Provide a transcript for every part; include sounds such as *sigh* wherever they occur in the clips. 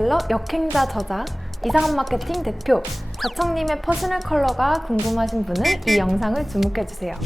러 역행자 저자 이상한 마케팅 대표 자청님의 퍼스널 컬러가 궁금하신 분은 이 영상을 주목해주세요.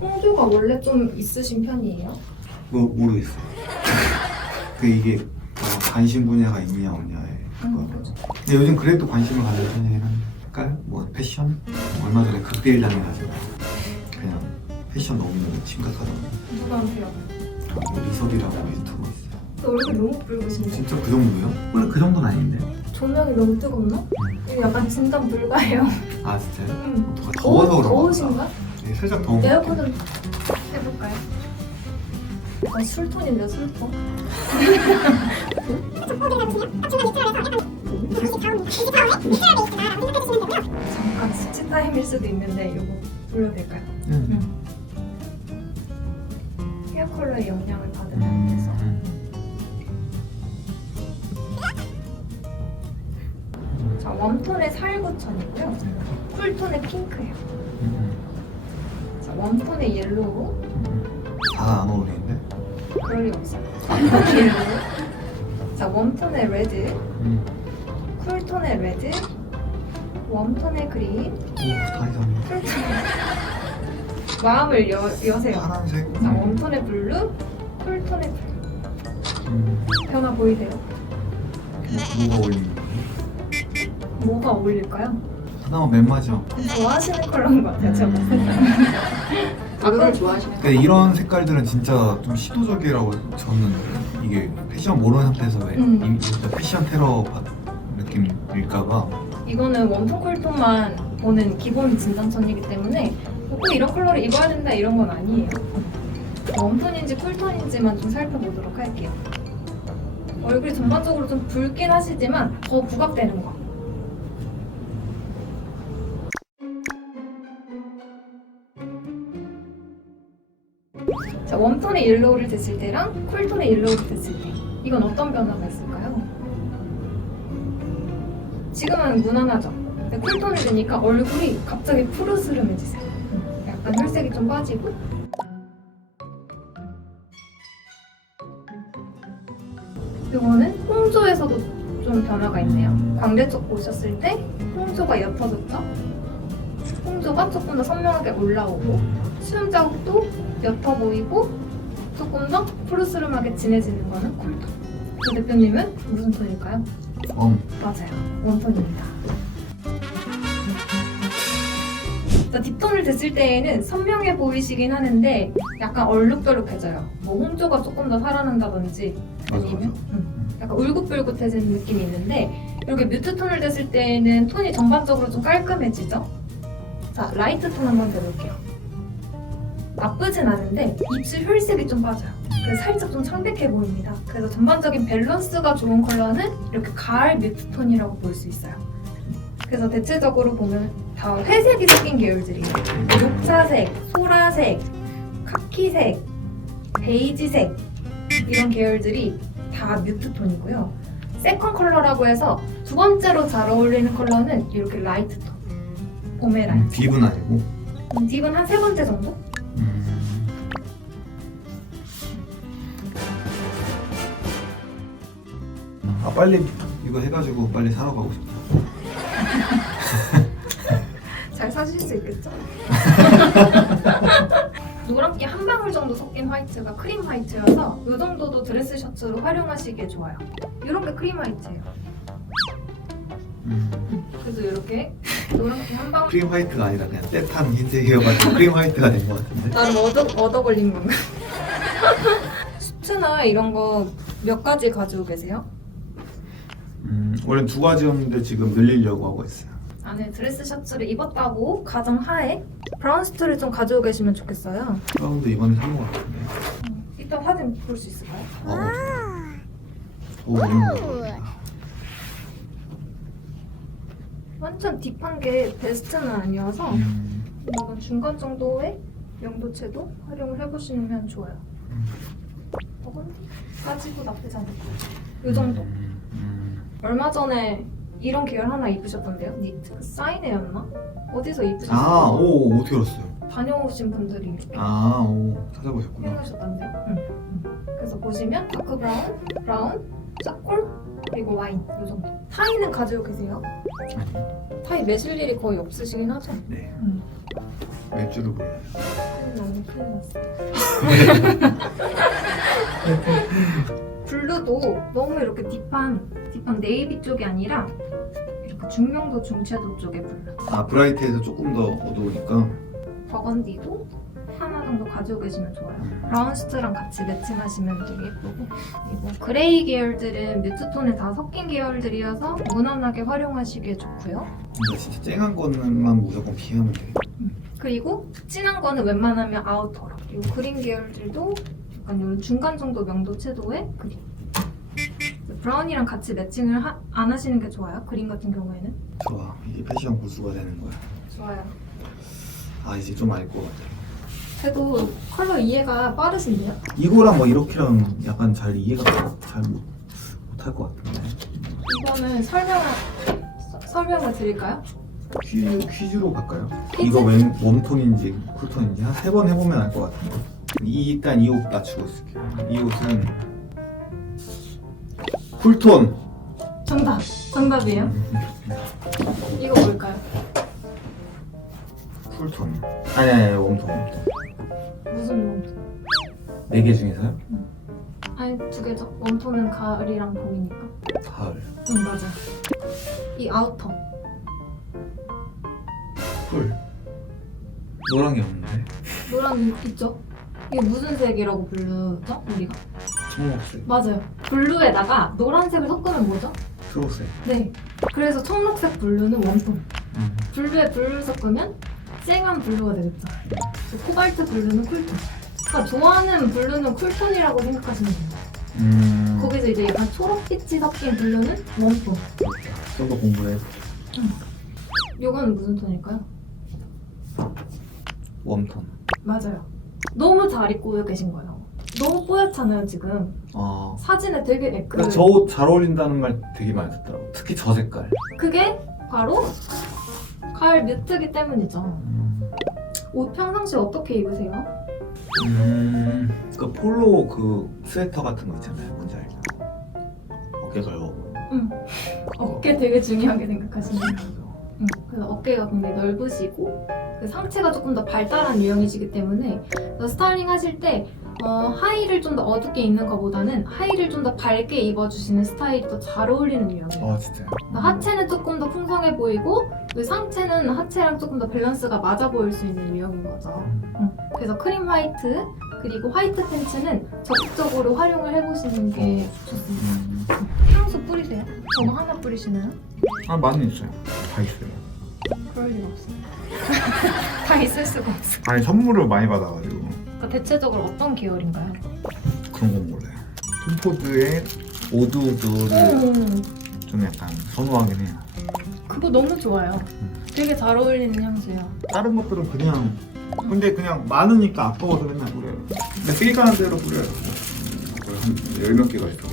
홍조가 원래 좀 있으신 편이에요? 뭐 모르겠어. *laughs* 그 이게 어, 관심 분야가 있냐 없냐에 그거. 근데 요즘 그래도 관심을 가지는 편이긴 한데, 뭐 패션 얼마 전에 극대일 당해가지고 그냥 패션 너무 심각하다고. 누구한테요? 리섭이라고 유튜버 있어요. 또 얼굴 너무 붉으신데 진짜 그 정도요? 원래 그 정도는 아닌데. 조명이 너무 뜨겁나? 이거 약간 진단 불가해요. 아 진짜요? 음. 어떡하- 더워서 그런가? 더우신가? 네, 살짝 더운 것 에어컨 같아요. 좀 해볼까요? 아, 술톤인데 술톤? *laughs* *laughs* 잠깐 스치 타임일 수도 있는데 이거 불러드릴까요? 음. 헤어 컬러의 영향을 받으면 음. 돼서 자 웜톤의 살구천이고요 쿨톤의 핑크예요 음. 자 웜톤의 옐로우 다안 어울리는데? 그럴 리 없어요 *laughs* 옐로우 자 웜톤의 레드 음. 쿨톤의 레드 웜톤의 그린 오, 다 이상해. 쿨톤 마음을 여, 여세요 파란색. 자 웜톤의 블루 쿨톤의 블루 음. 변화 보이세요? 뭐, 뭐가 어울리는? 뭐가 어울릴까요? 하나만 맨 마지막. 좋아하시는 컬러인 것 같아요 제가 봤을 때 가격을 좋아하시는 근데 이런 색깔들은 진짜 좀 시도적이라고 저는 이게 패션 모르는 상태에서 왜 음. 진짜 패션 테러 받 느낌일까봐 이거는 웜톤 쿨톤만 보는 기본 진단천이기 때문에 꼭 이런 컬러를 입어야 된다 이런 건 아니에요. 웜톤인지 쿨톤인지만 좀 살펴보도록 할게요. 얼굴이 전반적으로 좀 붉긴 하시지만 더 부각되는 거. 자, 웜톤의 옐로우를 드실 때랑 쿨톤의 옐로우를 드실 때 이건 어떤 변화가 있을까요? 지금은 무난하죠. 근데 쿨톤을 드니까 얼굴이 갑자기 푸르스름해지세요. 약간 혈색이 좀 빠지고. 이거는 홍조에서도 좀 변화가 있네요. 광대 쪽 보셨을 때 홍조가 옅어졌죠? 홍조가 조금 더 선명하게 올라오고 수염 자국도 옅어 보이고 조금 더 푸르스름하게 진해지는 거는 쿨톤. 그 대표님은 무슨 톤일까요? 음. 맞아요. 웜톤입니다. 자, 딥톤을 됐을 때에는 선명해 보이시긴 하는데 약간 얼룩덜룩해져요. 뭐 홍조가 조금 더 살아난다든지 맞아, 아니면 맞아. 음, 약간 울긋불긋해지는 느낌이 있는데 이렇게 뮤트 톤을 됐을 때는 톤이 전반적으로 좀 깔끔해지죠? 자, 라이트 톤 한번 대볼게요. 나쁘진 않은데 입술 혈색이 좀 빠져요. 그래서 살짝 좀 창백해 보입니다. 그래서 전반적인 밸런스가 좋은 컬러는 이렇게 가을 뮤트 톤이라고 볼 수 있어요. 그래서 대체적으로 보면 다 회색이 섞인 계열들이에요. 녹차색, 소라색, 카키색, 베이지색 이런 계열들이 다 뮤트 톤이고요. 세컨 컬러라고 해서 두 번째로 잘 어울리는 컬러는 이렇게 라이트 톤. 봄의 음, 라이트. 딥은 아니고. 음, 딥은 한 세 번째 정도? 음. 아 빨리 이거 해가지고 빨리 사러 가고 싶다. *laughs* 잘 사실 수 있겠죠? *laughs* 노랗게 한 방울 정도 섞인 화이트가 크림 화이트여서 이 정도도 드레스 셔츠로 활용하시기에 좋아요. 이런 게 크림 화이트예요. 음. 그래서 이렇게 노랗게 한 방울 크림 화이트가 아니라 그냥 떼탄 흰색이어가지고 크림 화이트가 된 것 같은데. 나름 얻어, 얻어 걸린 건가? *laughs* 수트나 이런 거 몇 가지 가지고 계세요? 음, 원래 두 가지였는데 지금 늘리려고 하고 있어요. 안에 드레스 셔츠를 입었다고 가정 하에 브라운 수트를 좀 가지고 계시면 좋겠어요. 브라운도 이번에 산것 같은데. 이따 사진 볼 수 있을까요? 어. 오, 너무 좋다. 완전 딥한 게 베스트는 아니어서 음, 이건 중간 정도의 명도체도 활용을 해보시면 좋아요. 음. 버건디까지도 나쁘지 않을 것 같아요. 이 정도. 음, 음. 얼마 전에 이런 계열 하나 입으셨던데요? 니트 그 사인회였나? 어디서 입으셨어요? 아, 오, 어떻게 알았어요? 다녀오신 분들이 이렇게 아, 오, 찾아보셨구나. 해놓으셨던데요? 응. 그래서 보시면 다크 브라운, 브라운, 짝골, 그리고 와인 이 정도. 타이는 가지고 계세요? 아니요. 타이 매실 일이 거의 없으시긴 하죠? 네. 응. 맥주를 보여요. 타이 너무 큰일 났어. 블 루도 너무 이렇게 딥한 딥한 네이비 쪽이 아니라 이렇게 중명도 중채도 쪽의 블루. 아, 브라이트에서 조금 더 어두우니까. 버건디도 하나 정도 가지고 계시면 좋아요. 음. 브라운스트랑 같이 매칭하시면 되게 예쁘고 그리고 그레이 계열들은 뮤트톤에 다 섞인 계열들이어서 무난하게 활용하시기에 좋고요. 근데 진짜 쨍한 거는만 무조건 피하면 돼. 그리고 진한 거는 웬만하면 아우터로 그리고 그린 계열들도 약간 이런 중간 정도 명도 채도의 그린 브라운이랑 같이 매칭을 하- 안 하시는 게 좋아요. 그린 같은 경우에는 좋아. 이게 패션 고수가 되는 거야. 좋아요. 아, 이제 좀 알 것 같아. 그래도 컬러 이해가 빠르신데요? 이거랑 뭐 이렇게랑 약간 잘 이해가 잘 못, 못할 것 같은데. 이거는 설명을 서- 설명을 드릴까요? 퀴즈, 퀴즈로 갈까요? 퀴즈? 이거 웬, 웜톤인지 쿨톤인지 한 세 번 해보면 알 것 같은데. 이, 일단 이 옷 맞추고 있을게요. 이 옷은 쿨톤. 정답! 정답이에요? 이거 뭘까요? 쿨톤. 아니 아니 아니 웜톤. 무슨 웜톤? 네 개 중에서요? 아니 두 개죠. 웜톤은 가을이랑 봄이니까. 가을. 응 맞아. 이 아우터. 쿨. 게 없는데. 노란 있죠? 이게 무슨 색이라고 부르죠? 우리가? 청록색. 맞아요. 블루에다가 노란색을 섞으면 뭐죠? 초록색. 네. 그래서 청록색 블루는 웜톤. 음. 블루에 블루를 섞으면 쨍한 블루가 되겠죠. 그래서 코발트 블루는 쿨톤. 그러니까 좋아하는 블루는 쿨톤이라고 생각하시면 돼요. 음. 거기서 이제 약간 초록빛이 섞인 블루는 웜톤. 좀더 공부를 해. 이건 무슨 톤일까요? 웜톤. 맞아요. 너무 잘 입고 계신 거예요. 너무 뽀얗잖아요, 지금. 아. 사진에 되게 그 근데 저옷 잘 어울린다는 말 되게 많이 듣더라고. 특히 저 색깔. 그게 바로 가을 뮤트기 때문이죠. 음. 옷 평상시에 어떻게 입으세요? 음. 그 폴로 그 스웨터 같은 거 있잖아요. 뭔지 알죠? 어깨 넓어 보여. 어깨 되게 중요하게 생각하시네요. 응. 그래서 어깨가 굉장히 넓으시고 그 상체가 조금 더 발달한 유형이시기 때문에 그래서 스타일링 하실 때 어, 하의를 좀 더 어둡게 입는 것보다는 하의를 좀 더 밝게 입어주시는 스타일이 더 잘 어울리는 유형이에요. 아 진짜요? 그러니까 하체는 조금 더 풍성해 보이고 그 상체는 하체랑 조금 더 밸런스가 맞아 보일 수 있는 유형인 거죠. 음. 그래서 크림 화이트 그리고 화이트 팬츠는 적극적으로 활용을 해보시는 게 좋습니다. 음. 향수 뿌리세요? 저거 하나 뿌리시나요? 아 많이 있어요. 다 있어요. 그럴 리가 없어요. *laughs* 다 있을 수가 없어. 아니 선물을 많이 받아가지고 그러니까 대체적으로 어떤 계열인가요? 그런 건 몰라요. 톰포드의 오두두를 음, 좀 약간 선호하긴 해요. 그거 너무 좋아요. 되게 잘 어울리는 향수예요. 다른 것들은 그냥 근데 그냥 많으니까 아까워서 맨날 뿌려요. 근데 필요한 대로 뿌려요. 한열몇 개가 있어.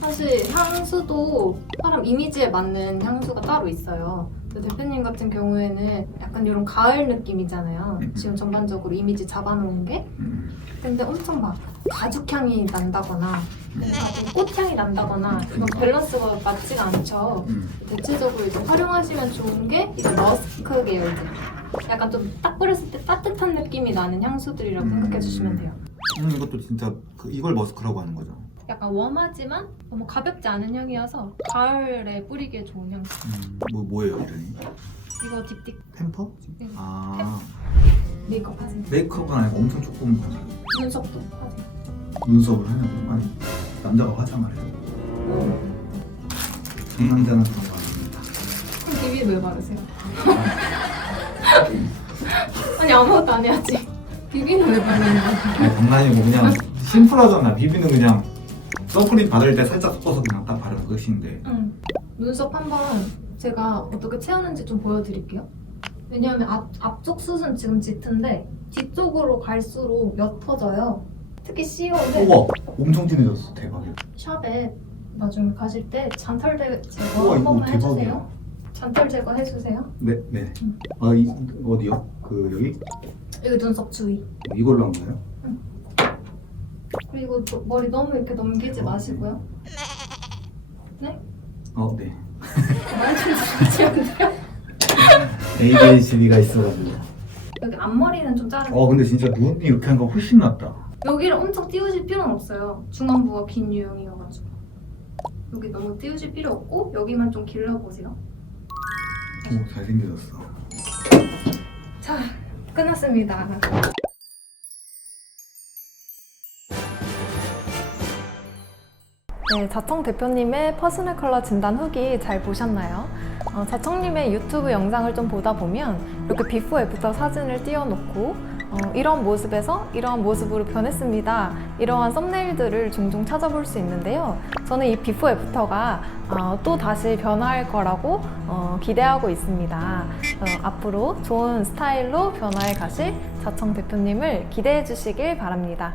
사실 향수도 사람 이미지에 맞는 향수가 따로 있어요. 근데 대표님 같은 경우에는 약간 이런 가을 느낌이잖아요. 음. 지금 전반적으로 이미지 잡아놓은 게. 음. 근데 엄청 막 가죽향이 난다거나 꽃향이 난다거나 이건 밸런스가 맞지가 않죠. 음. 대체적으로 이제 활용하시면 좋은 게 이제 머스크 계열들. 약간 좀 딱 뿌렸을 때 따뜻한 느낌이 나는 향수들이라고 음. 생각해 주시면 돼요. 음, 이것도 진짜 그 이걸 머스크라고 하는 거죠. 약간 웜하지만 너무 가볍지 않은 향이어서 가을에 뿌리기에 좋은 향수. 음, 뭐 뭐예요 이름이? 이거 딥딥 템퍼? 네. 아 메이크업 하세요. 메이크업은 아니고 엄청 조금 하죠. 눈썹도 하세요. 눈썹을 하냐고 아니 남자가 화장 안 해요. 남자는 그런 거 아닙니다. 그럼 비비 왜 바르세요? 아니 아무것도 안 해야지. 비비는 왜 바르는 거야? 아니 장난이고 그냥 심플하잖아. 비비는 그냥 선크림 바를 때 살짝 섞어서 그냥 딱 바르는 끝인데. 응. 눈썹 한번 제가 어떻게 채우는지 좀 보여드릴게요. 왜냐하면 앞, 앞쪽 숱은 지금 짙은데 뒤쪽으로 갈수록 옅어져요. 특히 C호는 우와 엄청 진해졌어 대박이야. 샵에 나중에 가실 때 잔털 제- 제거 우와 한 이거 번만 해주세요. 대박이야. 잔털 제거 해주세요. 네, 네. 음. 아, 이, 어디요? 그 여기? 여기 눈썹 주위. 이걸로 한 거예요? 그리고 또 머리 너무 이렇게 넘기지 마시고요. 어, 네. 말좀 들으시면 돼요. ADHD가 있어가지고. 여기 앞머리는 좀 자르고 어, 근데 진짜 눈이 이렇게 한 거 훨씬 낫다. 여기를 엄청 띄우실 필요는 없어요. 중안부가 긴 유형이어가지고 여기 너무 띄우실 필요 없고 여기만 좀 길러보세요. 오, 잘생겨졌어. 자, 끝났습니다. 네, 자청 대표님의 퍼스널 컬러 진단 후기 잘 보셨나요? 어, 자청님의 유튜브 영상을 좀 보다 보면 이렇게 비포 애프터 사진을 띄워놓고 어, 이런 모습에서 이러한 모습으로 변했습니다. 이러한 썸네일들을 종종 찾아볼 수 있는데요. 저는 이 비포 애프터가 어, 또 다시 변화할 거라고 어, 기대하고 있습니다. 어, 앞으로 좋은 스타일로 변화해 가실 자청 대표님을 기대해 주시길 바랍니다.